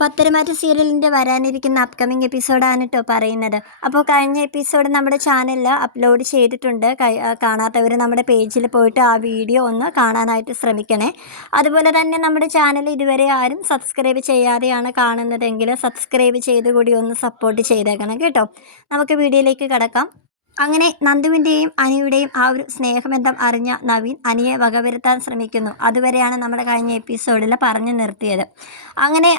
പത്തരമാറ്റ് സീരിയലിൻ്റെ വരാനിരിക്കുന്ന അപ്കമിങ് എപ്പിസോഡാണ് കേട്ടോ പറയുന്നത്. അപ്പോൾ കഴിഞ്ഞ എപ്പിസോഡ് നമ്മുടെ ചാനലിൽ അപ്ലോഡ് ചെയ്തിട്ടുണ്ട്. കാണാത്തവർ നമ്മുടെ പേജിൽ പോയിട്ട് ആ വീഡിയോ ഒന്ന് കാണാനായിട്ട് ശ്രമിക്കണേ. അതുപോലെ തന്നെ നമ്മുടെ ചാനൽ ഇതുവരെ ആരും സബ്സ്ക്രൈബ് ചെയ്യാതെയാണ് കാണുന്നതെങ്കിൽ സബ്സ്ക്രൈബ് ചെയ്ത് കൂടി ഒന്ന് സപ്പോർട്ട് ചെയ്തേക്കണം കേട്ടോ. നമുക്ക് വീഡിയോയിലേക്ക് കടക്കാം. അങ്ങനെ നന്ദുവിൻ്റെയും അനിയുടെയും ആ ഒരു സ്നേഹബന്ധം അറിഞ്ഞ നവീൻ അനിയെ വകവരുത്താൻ ശ്രമിക്കുന്നു. അതുവരെയാണ് നമ്മുടെ കഴിഞ്ഞ എപ്പിസോഡിൽ പറഞ്ഞു നിർത്തിയത്. അങ്ങനെ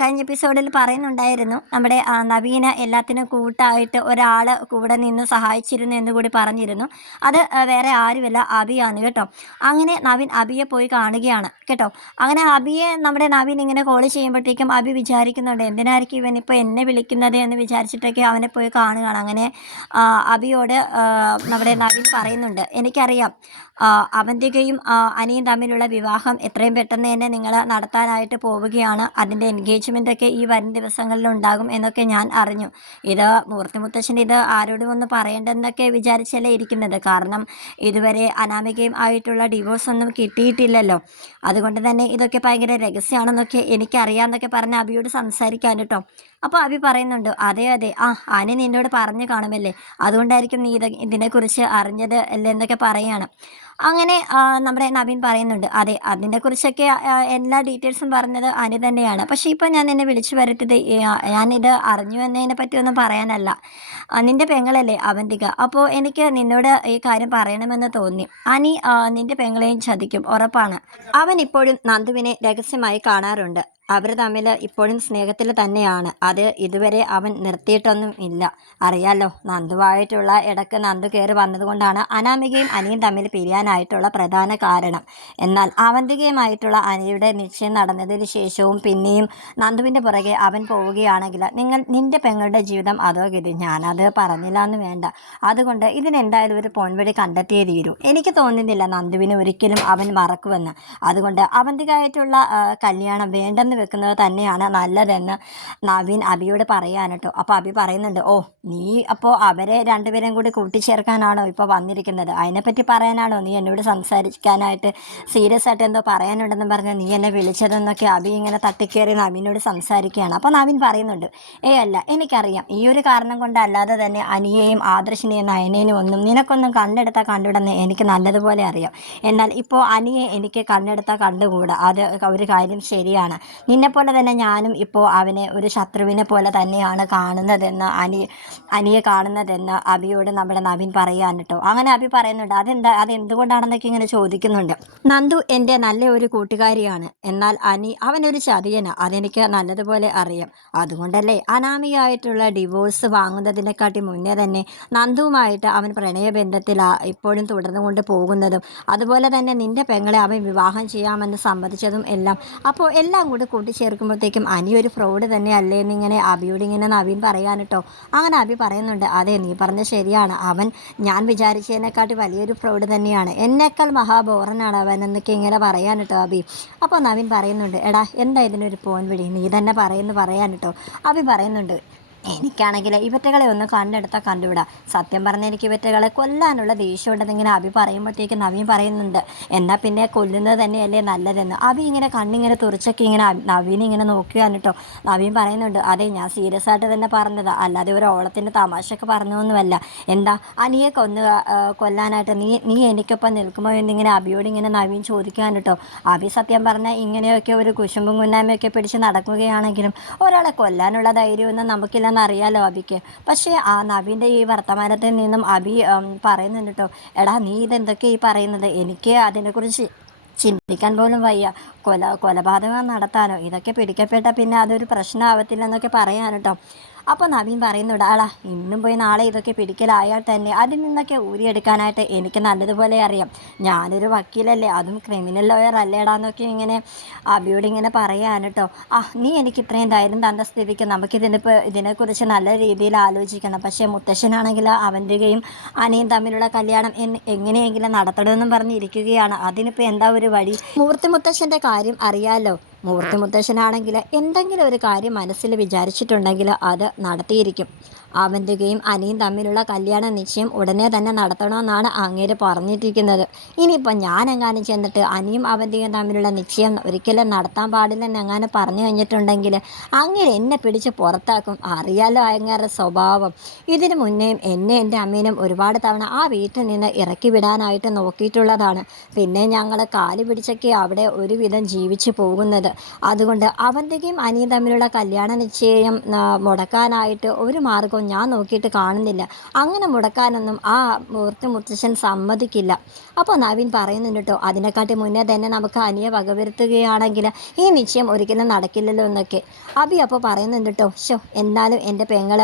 കഴിഞ്ഞ എപ്പിസോഡിൽ പറയുന്നുണ്ടായിരുന്നു നമ്മുടെ നവീന് എല്ലാത്തിനും കൂട്ടായിട്ട് ഒരാൾ കൂടെ നിന്ന് സഹായിച്ചിരുന്നു എന്നുകൂടി പറഞ്ഞിരുന്നു. അത് വേറെ ആരുമല്ല, അബിയാണ് കേട്ടോ. അങ്ങനെ നവീൻ അബിയെ പോയി കാണുകയാണ് കേട്ടോ. അങ്ങനെ അബിയെ നമ്മുടെ നവീൻ ഇങ്ങനെ കോൾ ചെയ്യുമ്പോഴത്തേക്കും അബി വിചാരിക്കുന്നുണ്ട് എന്തിനായിരിക്കും ഇവനിപ്പോൾ എന്നെ വിളിക്കുന്നത് എന്ന് വിചാരിച്ചിട്ടൊക്കെ അവനെ പോയി കാണുകയാണ്. അങ്ങനെ അബിയോട് നമ്മുടെ നവീൻ പറയുന്നുണ്ട്, എനിക്കറിയാം അവന്തികയും അനിയും തമ്മിലുള്ള വിവാഹം എത്രയും പെട്ടെന്ന് തന്നെ നിങ്ങൾ നടത്താനായിട്ട് പോവുകയാണ്. അതിൻ്റെ എൻഗേജ്മെൻ്റൊക്കെ ഈ വരും ദിവസങ്ങളിൽ ഉണ്ടാകും എന്നൊക്കെ ഞാൻ അറിഞ്ഞു. ഇത് മൂർത്തിമുത്തശ്ശൻ ഇത് ആരോടും ഒന്ന് പറയേണ്ടെന്നൊക്കെ വിചാരിച്ചല്ലേ ഇരിക്കുന്നത്. കാരണം ഇതുവരെ അനാമികയും ആയിട്ടുള്ള ഡിവോഴ്സ് ഒന്നും കിട്ടിയിട്ടില്ലല്ലോ. അതുകൊണ്ട് തന്നെ ഇതൊക്കെ ഭയങ്കര രഹസ്യമാണെന്നൊക്കെ എനിക്കറിയാമെന്നൊക്കെ പറഞ്ഞ് അബിയോട് സംസാരിക്കാൻ കേട്ടോ. അപ്പോൾ അബി പറയുന്നുണ്ട്, അതെ അതെ അനി നിന്നോട് പറഞ്ഞു കാണുമല്ലേ, അതുകൊണ്ടായിരിക്കും നീ ഇതിനെക്കുറിച്ച് അറിഞ്ഞത് അല്ലേ എന്നൊക്കെ പറയാണ്. അങ്ങനെ നമ്മുടെ നവീൻ പറയുന്നുണ്ട്, അതെ അതിനെക്കുറിച്ചൊക്കെ എല്ലാ ഡീറ്റെയിൽസും പറഞ്ഞത് അനി തന്നെയാണ്. പക്ഷേ ഇപ്പോൾ ഞാൻ നിന്നെ വിളിച്ചു വരുത്തിയത് ഞാനിത് അറിഞ്ഞു എന്നതിനെ പറ്റി ഒന്നും പറയാനല്ല. നിൻ്റെ പെങ്ങളല്ലേ അവന്തിക, അപ്പോൾ എനിക്ക് നിന്നോട് ഈ കാര്യം പറയണമെന്ന് തോന്നി. അനി നിൻ്റെ പെങ്ങളെയും ചതിക്കും, ഉറപ്പാണ്. അവൻ ഇപ്പോഴും നന്ദുവിനെ രഹസ്യമായി കാണാറുണ്ട്. അവർ തമ്മിൽ ഇപ്പോഴും സ്നേഹത്തിൽ തന്നെയാണ്. അത് ഇതുവരെ അവൻ നിർത്തിയിട്ടൊന്നും ഇല്ല. അറിയാലോ, നന്ദുവായിട്ടുള്ള ഇടയ്ക്ക് നന്ദു കയറി വന്നതുകൊണ്ടാണ് അനാമികയും അനിയും തമ്മിൽ പിരിയാനായിട്ടുള്ള പ്രധാന കാരണം. എന്നാൽ അവന്തികയുമായിട്ടുള്ള അനിയുടെ നിശ്ചയം നടന്നതിന് ശേഷവും പിന്നെയും നന്ദുവിൻ്റെ പുറകെ അവൻ പോവുകയാണെങ്കിൽ നിൻ്റെ പെങ്ങളുടെ ജീവിതം അതോ ഗതി. ഞാനത് പറഞ്ഞില്ല എന്ന് വേണ്ട. അതുകൊണ്ട് ഇതിനെന്തായാലും ഒരു പോൻവഴി കണ്ടെത്തിയേ തീരൂ. എനിക്ക് തോന്നുന്നില്ല നന്ദുവിന് ഒരിക്കലും അവൻ മറക്കുമെന്ന്. അതുകൊണ്ട് അവന്തികയായിട്ടുള്ള കല്യാണം വേണ്ടെന്ന് വെക്കുന്നത് തന്നെയാണ് നല്ലതെന്ന് നവീൻ അബിയോട് പറയാൻ കേട്ടോ. അപ്പോൾ അബി പറയുന്നുണ്ട്, ഓ നീ അപ്പോൾ അവരെ രണ്ടുപേരെയും കൂടി കൂട്ടിച്ചേർക്കാനാണോ ഇപ്പോൾ വന്നിരിക്കുന്നത്? അതിനെപ്പറ്റി പറയാനാണോ നീ എന്നോട് സംസാരിക്കാനായിട്ട് സീരിയസ് ആയിട്ട് എന്തോ പറയാനുണ്ടെന്ന് പറഞ്ഞ് നീ എന്നെ വിളിച്ചതെന്നൊക്കെ അബി ഇങ്ങനെ തട്ടിക്കേറി നവീനോട് സംസാരിക്കുകയാണ്. അപ്പോൾ നവീൻ പറയുന്നുണ്ട്, അല്ല എനിക്കറിയാം ഈ ഒരു കാരണം കൊണ്ടല്ലാതെ തന്നെ അനിയെയും ആദർശിനെയും നയനേനും ഒന്നും നിനക്കൊന്നും കണ്ടെടുത്താൽ കണ്ടുവിടുന്ന എനിക്ക് നല്ലതുപോലെ അറിയാം. എന്നാൽ ഇപ്പോൾ അനിയെ എനിക്ക് കണ്ടെടുത്താൽ കണ്ടുകൂടാ. അത് ഒരു കാര്യം ശരിയാണ്. നിന്നെപ്പോലെ തന്നെ ഞാനും ഇപ്പോൾ അവനെ ഒരു ശത്രുവിനെ പോലെ തന്നെയാണ് കാണുന്നതെന്ന് അനിയെ കാണുന്നതെന്ന് അബിയോട് നമ്മുടെ നവീൻ പറയാൻ കേട്ടോ. അങ്ങനെ അബി പറയുന്നുണ്ട്, അതെന്തുകൊണ്ടാണെന്നൊക്കെ ഇങ്ങനെ ചോദിക്കുന്നുണ്ട്. നന്ദു എൻ്റെ നല്ല ഒരു കൂട്ടുകാരിയാണ്, എന്നാൽ അവനൊരു ചതിയനാണ്, അതെനിക്ക് നല്ലതുപോലെ അറിയാം. അതുകൊണ്ടല്ലേ അനാമികയായിട്ടുള്ള ഡിവോഴ്സ് വാങ്ങുന്നതിനെക്കാട്ടി മുന്നേ തന്നെ നന്ദുവുമായിട്ട് അവൻ പ്രണയബന്ധത്തിൽ ഇപ്പോഴും തുടർന്നുകൊണ്ട് പോകുന്നതും അതുപോലെ തന്നെ നിൻ്റെ പെങ്ങളെ അവൻ വിവാഹം ചെയ്യാമെന്ന് സമ്മതിച്ചതും എല്ലാം. അപ്പോൾ എല്ലാം കൂടി കൂട്ടിച്ചേർക്കുമ്പോഴത്തേക്കും അനി ഒരു ഫ്രോഡ് തന്നെ അല്ലേ എന്നിങ്ങനെ അബിയോട് ഇങ്ങനെ നവീൻ പറയാൻ കേട്ടോ. അങ്ങനെ അബി പറയുന്നുണ്ട്, അതെ നീ പറഞ്ഞ ശരിയാണ്, അവൻ ഞാൻ വിചാരിച്ചതിനെക്കാട്ടി വലിയൊരു ഫ്രോഡ് തന്നെയാണ്, എന്നേക്കാൾ മഹാബോറനാണ് അവൻ എന്നൊക്കെ ഇങ്ങനെ പറയാൻ കേട്ടോ അബി. അപ്പോൾ നവീൻ പറയുന്നുണ്ട്, എടാ എന്താ ഇതിനൊരു പോൻവഴി, നീ തന്നെ പറയാൻ കേട്ടോ. അബി പറയുന്നുണ്ട്, എനിക്കാണെങ്കിൽ ഇവറ്റകളെ ഒന്ന് കണ്ടെടുത്താൽ കണ്ടുവിടാ. സത്യം പറഞ്ഞാൽ എനിക്ക് ഇവറ്റകളെ കൊല്ലാനുള്ള ദേഷ്യമുണ്ടെന്നിങ്ങനെ അബി പറയുമ്പോഴത്തേക്ക് നവീൻ പറയുന്നുണ്ട്, എന്നാൽ പിന്നെ കൊല്ലുന്നത് തന്നെയല്ലേ നല്ലതെന്ന്. അബി ഇങ്ങനെ കണ്ണിങ്ങനെ തുറച്ചൊക്കെ ഇങ്ങനെ നവീൻ ഇങ്ങനെ നോക്കുകയാണ് കേട്ടോ. നവീൻ പറയുന്നുണ്ട്, അതെ ഞാൻ സീരിയസ് ആയിട്ട് തന്നെ പറഞ്ഞതാ, അല്ലാതെ ഒരു ഓളത്തിൻ്റെ തമാശയൊക്കെ പറഞ്ഞൊന്നുമല്ല. എന്താ അനിയെ കൊല്ലാനായിട്ട് നീ എനിക്കൊപ്പം നിൽക്കുമോ എന്നിങ്ങനെ അബിയോട് ഇങ്ങനെ നവീൻ ചോദിക്കാൻ കേട്ടോ. അബി സത്യം പറഞ്ഞാൽ ഇങ്ങനെയൊക്കെ ഒരു കുശുമ്പും കുന്നായ്മയൊക്കെ പിടിച്ച് നടക്കുകയാണെങ്കിലും ഒരാളെ കൊല്ലാനുള്ള ധൈര്യമൊന്നും നമുക്കില്ല അറിയാലോ അബിക്ക്. പക്ഷേ ആ നവീൻ്റെ ഈ വർത്തമാനത്തിൽ നിന്നും അബി പറയുന്നുണ്ട് കേട്ടോ, എടാ നീ ഇതെന്തൊക്കെ ഈ പറയുന്നത്, എനിക്ക് അതിനെക്കുറിച്ച് ചിന്തിക്കാൻ പോലും വയ്യ. കൊലപാതകം നടത്താനോ, ഇതൊക്കെ പിടിക്കപ്പെട്ട പിന്നെ അതൊരു പ്രശ്നമാവത്തില്ലെന്നൊക്കെ പറയാൻ കേട്ടോ. അപ്പോൾ നവീൻ പറയുന്നുണ്ട്, ഇന്നും പോയി നാളെ ഇതൊക്കെ പിടിക്കലായാൽ തന്നെ അതിൽ നിന്നൊക്കെ ഊരിയെടുക്കാനായിട്ട് എനിക്ക് നല്ലതുപോലെ അറിയാം. ഞാനൊരു വക്കീലല്ലേ, അതും ക്രിമിനൽ ലോയർ അല്ലേടാന്നൊക്കെ ഇങ്ങനെ അബിയോട് ഇങ്ങനെ പറയാൻ കേട്ടോ. നീ എനിക്ക് ഇത്രയും ധൈര്യം തന്ന സ്ഥിതിക്ക് ഇതിനെക്കുറിച്ച് നല്ല രീതിയിൽ ആലോചിക്കണം. പക്ഷേ മുത്തശ്ശനാണെങ്കിൽ അവൻ്റെയും അനിയും തമ്മിലുള്ള കല്യാണം എങ്ങനെയെങ്കിലും നടത്തണമെന്നും പറഞ്ഞിരിക്കുകയാണ്. അതിനിപ്പോൾ എന്താ ഒരു വഴി? മൂർത്തി മുത്തശ്ശൻ്റെ കാര്യം അറിയാലോ. മൂർത്തി മുത്തശ്ശനാണെങ്കിൽ എന്തെങ്കിലും ഒരു കാര്യം മനസ്സിൽ വിചാരിച്ചിട്ടുണ്ടെങ്കിൽ അത് നടത്തിയിരിക്കും. അവന്തികയും അനിയും തമ്മിലുള്ള കല്യാണ നിശ്ചയം ഉടനെ തന്നെ നടത്തണമെന്നാണ് അങ്ങേര് പറഞ്ഞിട്ടിരിക്കുന്നത്. ഇനിയിപ്പോൾ ഞാനെങ്ങാനും ചെന്നിട്ട് അനിയും അവന്തികയും തമ്മിലുള്ള നിശ്ചയം ഒരിക്കലും നടത്താൻ പാടില്ലെന്നെങ്ങാനും പറഞ്ഞു കഴിഞ്ഞിട്ടുണ്ടെങ്കിൽ അങ്ങേര് എന്നെ പിടിച്ച് പുറത്താക്കും. അറിയാലോ അങ്ങേരുടെ സ്വഭാവം. ഇതിനു മുന്നേയും എന്നെ എൻ്റെ അമ്മേനും ഒരുപാട് തവണ ആ വീട്ടിൽ നിന്ന് ഇറക്കി വിടാനായിട്ട് നോക്കിയിട്ടുള്ളതാണ്. പിന്നെ ഞങ്ങൾ കാല് പിടിച്ചൊക്കെ അവിടെ ഒരുവിധം ജീവിച്ചു പോകുന്നത്. അതുകൊണ്ട് അവന്തികയും അനിയും തമ്മിലുള്ള കല്യാണ നിശ്ചയം മുടക്കാനായിട്ട് ഒരു മാർഗവും ഞാൻ നോക്കിയിട്ട് കാണുന്നില്ല. അങ്ങനെ മുടക്കാനൊന്നും ആ മൂർത്തി മുത്തശ്ശൻ സമ്മതിക്കില്ല. അപ്പോൾ നവീൻ പറയുന്നുണ്ട് കേട്ടോ, അതിനെക്കാട്ടി മുന്നേ തന്നെ നമുക്ക് അനിയെ വകവരുത്തുകയാണെങ്കിൽ ഈ നിശ്ചയം ഒരിക്കലും നടക്കില്ലല്ലോ എന്നൊക്കെ. അബി അപ്പോൾ പറയുന്നുണ്ട് കേട്ടോ, എന്നാലും എൻ്റെ പെങ്ങൾ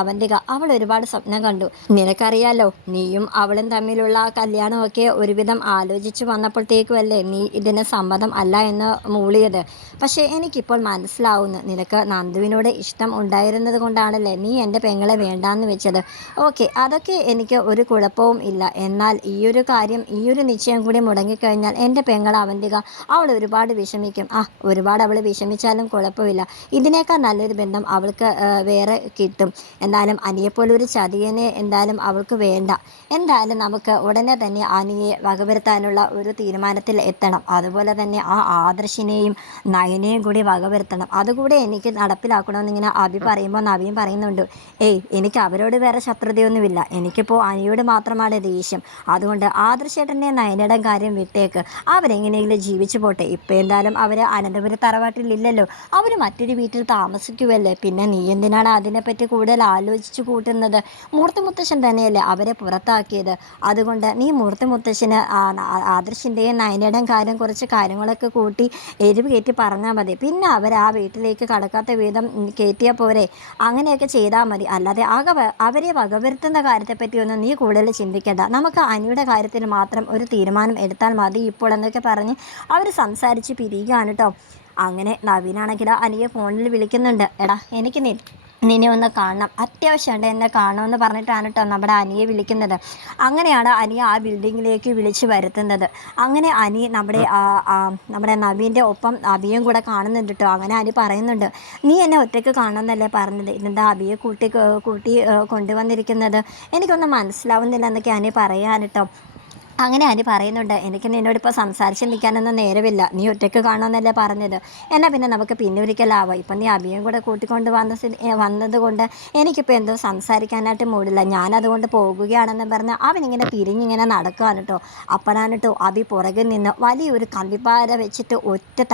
അവന്തിക അവൾ ഒരുപാട് സ്വപ്നം കണ്ടു. നിനക്കറിയാലോ, നീയും അവളും തമ്മിലുള്ള കല്യാണമൊക്കെ ഒരുവിധം ആലോചിച്ച് വന്നപ്പോഴത്തേക്കുമല്ലേ നീ ഇതിന് സമ്മതം അല്ല എന്ന് മൂളിയത്. പക്ഷേ എനിക്കിപ്പോൾ മനസ്സിലാവുന്നു, നിനക്ക് നന്ദുവിനോട് ഇഷ്ടം ഉണ്ടായിരുന്നത് കൊണ്ടാണല്ലേ നീ എൻ്റെ പെങ്ങളെ വേണ്ടാന്ന് വെച്ചത്. ഓക്കെ, അതൊക്കെ എനിക്ക് ഒരു കുഴപ്പവും ഇല്ല. എന്നാൽ ഈയൊരു കാര്യം, ഈയൊരു നിശ്ചയം കൂടി മുടങ്ങിക്കഴിഞ്ഞാൽ എൻ്റെ പെങ്ങൾ അവന്തിക അവൾ ഒരുപാട് വിഷമിക്കും. ഒരുപാട് അവൾ വിഷമിച്ചാലും കുഴപ്പമില്ല. ഇതിനേക്കാൾ നല്ലൊരു ബന്ധം അവൾക്ക് വേറെ കിട്ടും. എന്തായാലും അനിയെപ്പോലൊരു ചതിയനെ എന്തായാലും അവൾക്ക് വേണ്ട. എന്തായാലും നമുക്ക് ഉടനെ തന്നെ അനിയെ വകവരുത്താനുള്ള ഒരു തീരുമാനത്തിൽ എത്തണം. അതുപോലെ തന്നെ ആ ആദർശിനെയും നയനെയും കൂടി വകവരുത്തണം. അതുകൂടെ എനിക്ക് നടപ്പിലാക്കണമെന്നിങ്ങനെ അഭി പറയുമ്പോൾ നവീൻ പറയുന്നുണ്ട്, എനിക്ക് അവരോട് വേറെ ശത്രുതയൊന്നുമില്ല. എനിക്കിപ്പോൾ അനിയോട് മാത്രമാണ് ദേഷ്യം. അതുകൊണ്ട് ആദർശേട്ടൻ്റെ നയനയുടെ കാര്യം വിട്ടേക്ക്. അവരെങ്ങനെയെങ്കിലും ജീവിച്ചു പോട്ടെ. ഇപ്പം എന്തായാലും അവർ അനന്തപുരം തറവാട്ടിലില്ലല്ലോ, അവർ മറ്റൊരു വീട്ടിൽ താമസിക്കുമല്ലേ. പിന്നെ നീ എന്തിനാണ് അതിനെപ്പറ്റി കൂടുതൽ ആലോചിച്ച് കൂട്ടുന്നത്? മൂർത്തി മുത്തശ്ശൻ തന്നെയല്ലേ അവരെ പുറത്താക്കിയത്. അതുകൊണ്ട് നീ മൂർത്തി മുത്തശ്ശന് ആദർശിൻ്റെയും നയനയുടെയും കാര്യം കുറച്ച് കാര്യങ്ങളൊക്കെ കൂട്ടി എരിവ് കയറ്റി പറഞ്ഞാൽ മതി. പിന്നെ അവർ ആ വീട്ടിലേക്ക് കടക്കാത്ത വിധം കയറ്റിയാൽ പോരെ. അങ്ങനെയൊക്കെ ചെയ്താൽ മതി. അല്ലാതെ അവരെ വകവരുത്തുന്ന കാര്യത്തെപ്പറ്റിയൊന്നും നീ കൂടുതൽ ചിന്തിക്കേണ്ട. നമുക്ക് അനിയുടെ കാര്യത്തിൽ മാത്രം ഒരു തീരുമാനം എടുത്താൽ മതി ഇപ്പോൾ എന്നൊക്കെ പറഞ്ഞ് അവർ സംസാരിച്ച് പിരിയുകയാണ് കേട്ടോ. അങ്ങനെ നവീനാണെങ്കിൽ അനിയെ ഫോണിൽ വിളിക്കുന്നുണ്ട്. എടാ, എനിക്ക് നിന്നെ ഒന്ന് കാണണം, അത്യാവശ്യമുണ്ട്, എന്നെ കാണണമെന്ന് പറഞ്ഞിട്ടാണ് കേട്ടോ നമ്മുടെ അനിയെ വിളിക്കുന്നത്. അങ്ങനെയാണ് അനിയെ ആ ബിൽഡിങ്ങിലേക്ക് വിളിച്ച് വരുത്തുന്നത്. അങ്ങനെ അനി നമ്മുടെ നവീൻ്റെ ഒപ്പം അബിയും കൂടെ കാണുന്നുണ്ട് കേട്ടോ. അങ്ങനെ അനി പറയുന്നുണ്ട്, നീ എന്നെ ഒറ്റയ്ക്ക് കാണണമെന്നല്ലേ പറഞ്ഞത്, ഇതെന്താ അബിയെ കൂട്ടി കൊണ്ടുവന്നിരിക്കുന്നത്? എനിക്കൊന്നും മനസ്സിലാവുന്നില്ല എന്നൊക്കെ അനി പറയാൻ കേട്ടോ. അങ്ങനെ അനി പറയുന്നുണ്ട്, എനിക്ക് നിന്നോടിപ്പോൾ സംസാരിച്ച് നിൽക്കാനൊന്നും നേരമില്ല, നീ ഒറ്റയ്ക്ക് കാണുമെന്നല്ലേ പറഞ്ഞത്. എന്നാൽ പിന്നെ നമുക്ക് പിന്നെ ഒരിക്കലാവാം. ഇപ്പം നീ അഭിയും കൂടെ കൂട്ടിക്കൊണ്ട് വന്നതുകൊണ്ട് എനിക്കിപ്പോൾ എന്തോ സംസാരിക്കാനായിട്ട് മൂടില്ല, ഞാനതുകൊണ്ട് പോകുകയാണെന്ന് പറഞ്ഞ് അവനിങ്ങനെ പിരിഞ്ഞിങ്ങനെ നടക്കുകയാണ് കേട്ടോ. അപ്പനാണ് കേട്ടോ അഭി പുറകിൽ നിന്ന് വലിയൊരു കമ്പിപ്പാര വെച്ചിട്ട്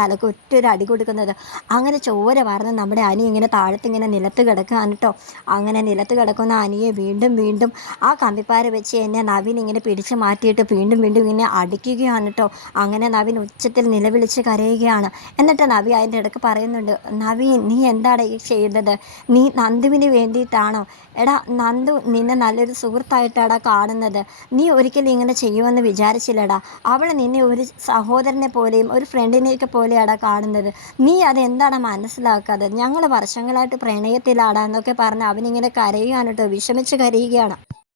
തലക്ക് ഒറ്റൊരു അടി കൊടുക്കുന്നത്. അങ്ങനെ ചോര വാർന്ന് നമ്മുടെ അനി ഇങ്ങനെ താഴത്തിങ്ങനെ നിലത്ത് കിടക്കുകയാണ് കേട്ടോ. അങ്ങനെ നിലത്ത് കിടക്കുന്ന അനിയെ വീണ്ടും ആ കമ്പിപ്പാര വെച്ച് എന്നെ നവീൻ ഇങ്ങനെ പിടിച്ച് മാറ്റിയിട്ട് വീണ്ടും ഇങ്ങനെ അടിക്കുകയാണ് കേട്ടോ. അങ്ങനെ നവീൻ ഉച്ചത്തിൽ നിലവിളിച്ച് കരയുകയാണ്. എന്നിട്ട് നവി അതിൻ്റെ ഇടയ്ക്ക് പറയുന്നുണ്ട്, നവീൻ നീ എന്താണ് ഈ ചെയ്തത്? നീ നന്ദുവിന് വേണ്ടിയിട്ടാണോ? എടാ, നന്ദു നിന്നെ നല്ലൊരു സുഹൃത്തായിട്ടാടാ കാണുന്നത്. നീ ഒരിക്കലും ഇങ്ങനെ ചെയ്യുമെന്ന് വിചാരിച്ചില്ലടാ. അവൾ നിന്നെ ഒരു സഹോദരനെ പോലെയും ഒരു ഫ്രണ്ടിനെയൊക്കെ പോലെയാടാ കാണുന്നത്. നീ അതെന്താണ് മനസ്സിലാക്കാതെ? ഞങ്ങൾ വർഷങ്ങളായിട്ട് പ്രണയത്തിലാടാ എന്നൊക്കെ പറഞ്ഞ് അവനിങ്ങനെ കരയുകയാണ് കേട്ടോ, വിഷമിച്ച് കരയുകയാണ്.